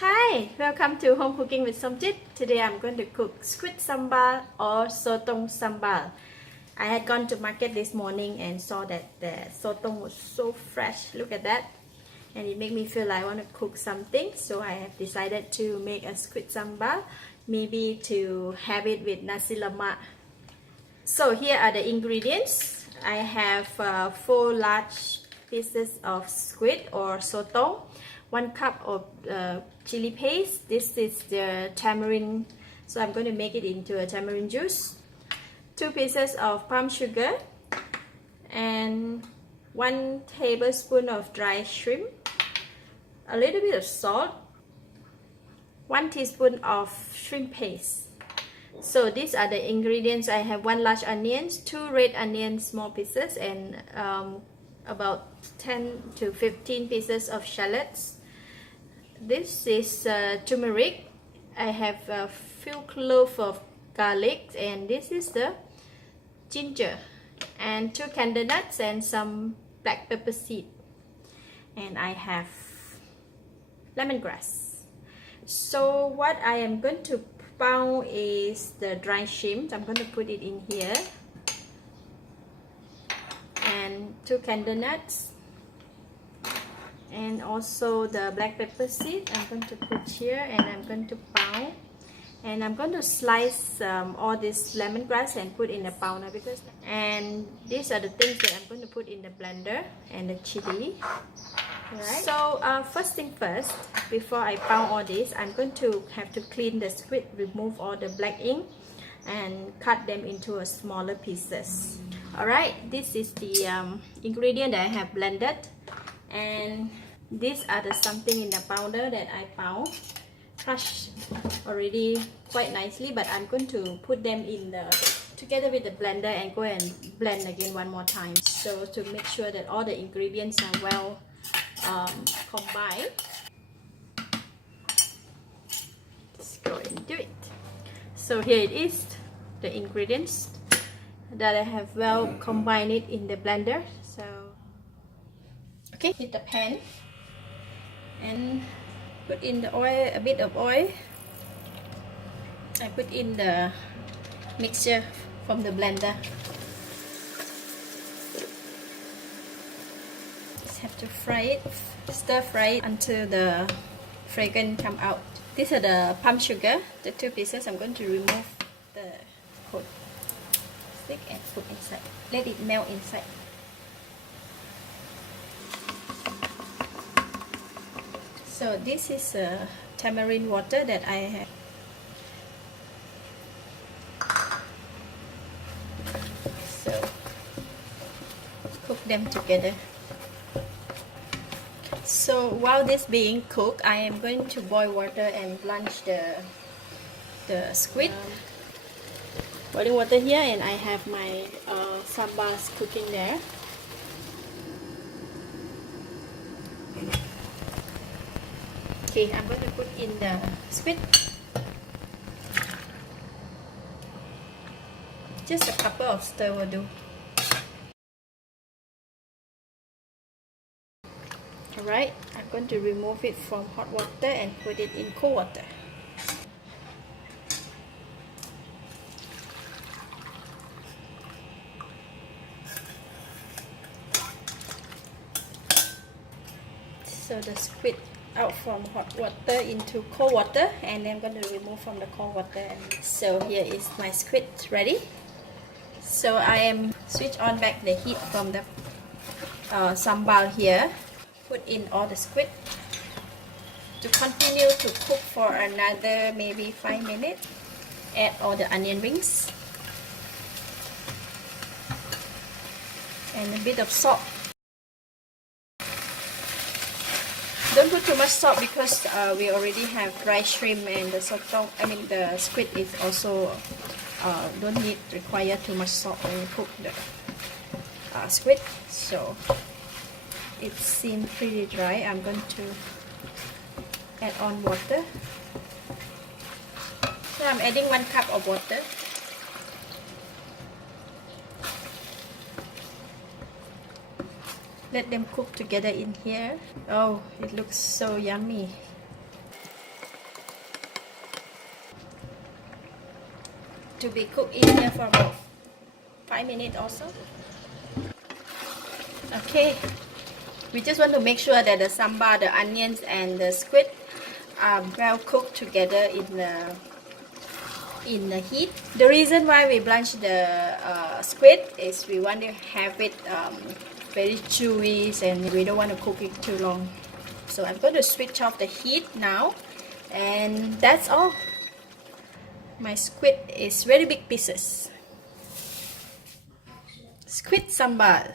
Hi, welcome to Home Cooking with Somjit. Today I'm going to cook squid sambal or sotong sambal. I had gone to market this morning and saw that the sotong was so fresh. Look at that. And it made me feel like I want to cook something. So I have decided to make a squid sambal. Maybe to have it with nasi lemak. So here are the ingredients. I have 4 large pieces of squid or sotong. 1 cup of chili paste. This is the tamarind, so I'm going to make it into a tamarind juice. 2 pieces of palm sugar and 1 tablespoon of dry shrimp, a little bit of salt, 1 teaspoon of shrimp paste. So these are the ingredients. I have 1 large onion, 2 red onions, small pieces, and about 10 to 15 pieces of shallots. This is turmeric. I have a few cloves of garlic, and this is the ginger, and 2 candlenuts and some black pepper seed, and I have lemongrass. So what I am going to pound is the dry shrimp. I'm going to put it in here, and 2 candlenuts, and also the black pepper seed I'm going to put here, and I'm going to pound, and I'm going to slice all this lemongrass and put in the pounder, and these are the things that I'm going to put in the blender, and the chili. Right. So first thing first, before I pound all this, I'm going to have to clean the squid, remove all the black ink, and cut them into smaller pieces. Alright, this is the ingredient that I have blended, and these are the something in the powder that I pound, crushed already quite nicely, but I'm going to put them in the together with the blender and go and blend again one more time, so to make sure that all the ingredients are well combined. Let's go and do it. So here it is, the ingredients that I have well combined it in the blender. So okay, heat the pan and put in the oil, a bit of oil. I put in the mixture from the blender. Just have to fry it, stir fry it until the fragrance come out. These are the palm sugar, the 2 pieces. I'm going to remove the coat stick and put inside. Let it melt inside. So this is tamarind water that I have. So cook them together. So while this being cooked, I am going to boil water and blanch the squid. Boiling water here, and I have my sambal cooking there. Okay, I'm going to put in the squid. Just a couple of stir will do. Alright, I'm going to remove it from hot water and put it in cold water. So the squid out from hot water into cold water, and then I'm going to remove from the cold water. And so here is my squid ready. So I am switch on back the heat from the sambal here. Put in all the squid to continue to cook for another maybe 5 minutes. Add all the onion rings and a bit of salt. Don't put too much salt because we already have dry shrimp, and the sotong, the squid is also don't require too much salt when you cook the squid. So it seems pretty dry. I'm going to add on water. So I'm adding 1 cup of water. Let them cook together in here. Oh, it looks so yummy. to be cooked in here for about 5 minutes or so. Okay, we just want to make sure that the sambal, the onions and the squid are well cooked together in the heat. The reason why we blanch the squid is we want to have it very chewy, and we don't want to cook it too long. So I'm going to switch off the heat now, and that's all. My squid is very big pieces. Squid sambal.